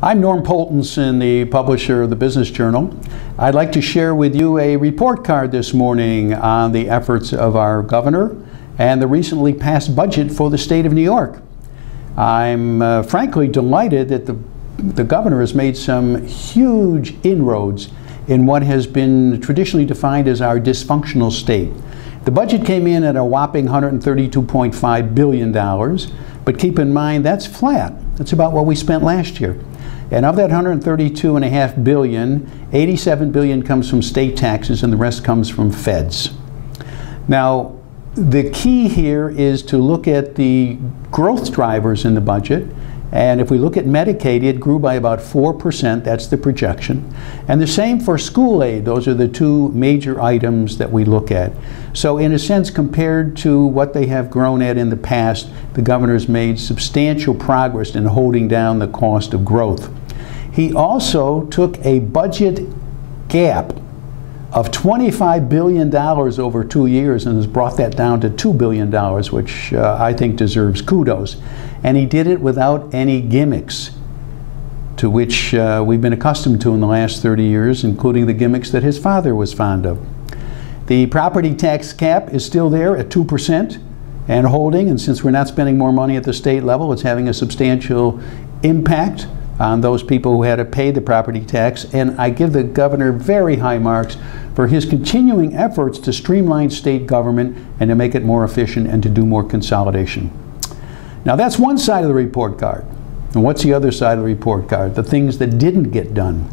I'm Norm Poltenson, the publisher of the Business Journal. I'd like to share with you a report card this morning on the efforts of our governor and the recently passed budget for the state of New York. I'm frankly delighted that the governor has made some huge inroads in what has been traditionally defined as our dysfunctional state. The budget came in at a whopping $132.5 billion, but keep in mind that's flat. That's about what we spent last year. And of that $132.5 billion, $87 billion comes from state taxes and the rest comes from feds. Now, the key here is to look at the growth drivers in the budget. And if we look at Medicaid, it grew by about 4%, that's the projection. And the same for school aid. Those are the two major items that we look at. So in a sense, compared to what they have grown at in the past, the governor's made substantial progress in holding down the cost of growth. He also took a budget gap of $25 billion over 2 years and has brought that down to $2 billion, which I think deserves kudos. And he did it without any gimmicks, to which we've been accustomed to in the last 30 years, including the gimmicks that his father was fond of. The property tax cap is still there at 2% and holding, and since we're not spending more money at the state level, it's having a substantial impact on those people who had to pay the property tax. And I give the governor very high marks for his continuing efforts to streamline state government and to make it more efficient and to do more consolidation. Now that's one side of the report card. And what's the other side of the report card? The things that didn't get done.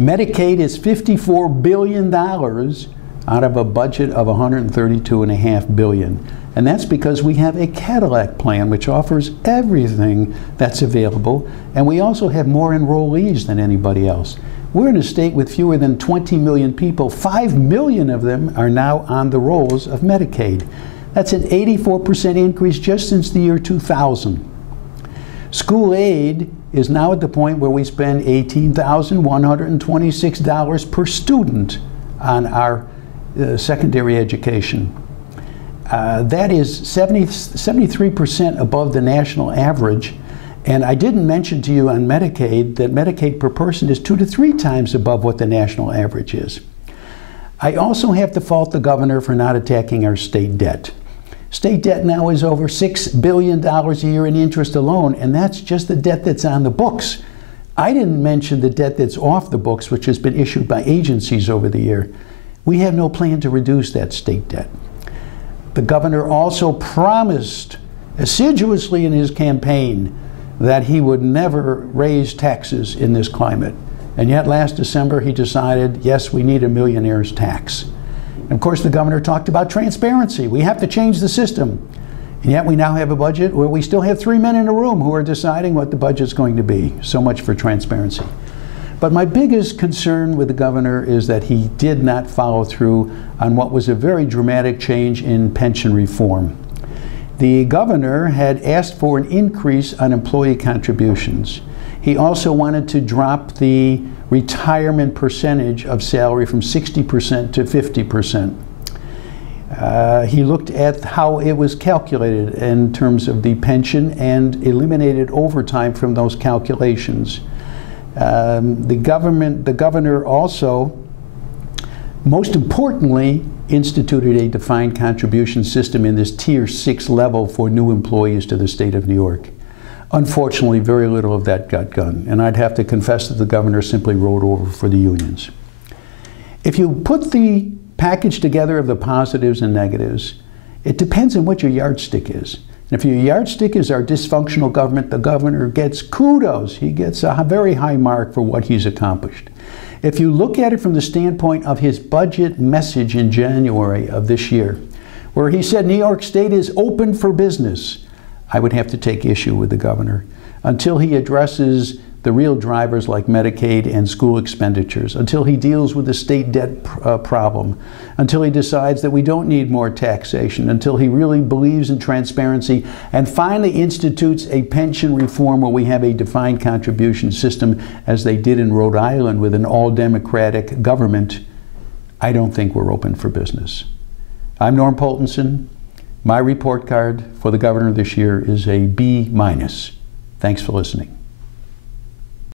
Medicaid is $54 billion out of a budget of $132.5 billion. And that's because we have a Cadillac plan which offers everything that's available, and we also have more enrollees than anybody else. We're in a state with fewer than 20 million people. 5 million of them are now on the rolls of Medicaid. That's an 84% increase just since the year 2000. School aid is now at the point where we spend $18,126 per student on our secondary education. That is 73% above the national average. And I didn't mention to you on Medicaid that Medicaid per person is 2 to 3 times above what the national average is. I also have to fault the governor for not attacking our state debt. State debt now is over $6 billion a year in interest alone, and that's just the debt that's on the books. I didn't mention the debt that's off the books, which has been issued by agencies over the year. We have no plan to reduce that state debt. The governor also promised assiduously in his campaign that he would never raise taxes in this climate. And yet last December he decided, yes, we need a millionaire's tax. And of course the governor talked about transparency. We have to change the system. And yet we now have a budget where we still have 3 men in a room who are deciding what the budget's going to be. So much for transparency. But my biggest concern with the governor is that he did not follow through on what was a very dramatic change in pension reform. The governor had asked for an increase on employee contributions. He also wanted to drop the retirement percentage of salary from 60% to 50%. He looked at how it was calculated in terms of the pension and eliminated overtime from those calculations. The governor also, most importantly, instituted a defined contribution system in this Tier 6 level for new employees to the state of New York. Unfortunately, very little of that got done, and I'd have to confess that the governor simply rolled over for the unions. If you put the package together of the positives and negatives, it depends on what your yardstick is. And if your yardstick is our dysfunctional government, the governor gets kudos. He gets a very high mark for what he's accomplished. If you look at it from the standpoint of his budget message in January of this year, where he said New York State is open for business, I would have to take issue with the governor until he addresses the real drivers like Medicaid and school expenditures, until he deals with the state debt problem, until he decides that we don't need more taxation, until he really believes in transparency, and finally institutes a pension reform where we have a defined contribution system as they did in Rhode Island with an all-Democratic government. I don't think we're open for business. I'm Norm Poltenson. My report card for the governor this year is a B-. Thanks for listening.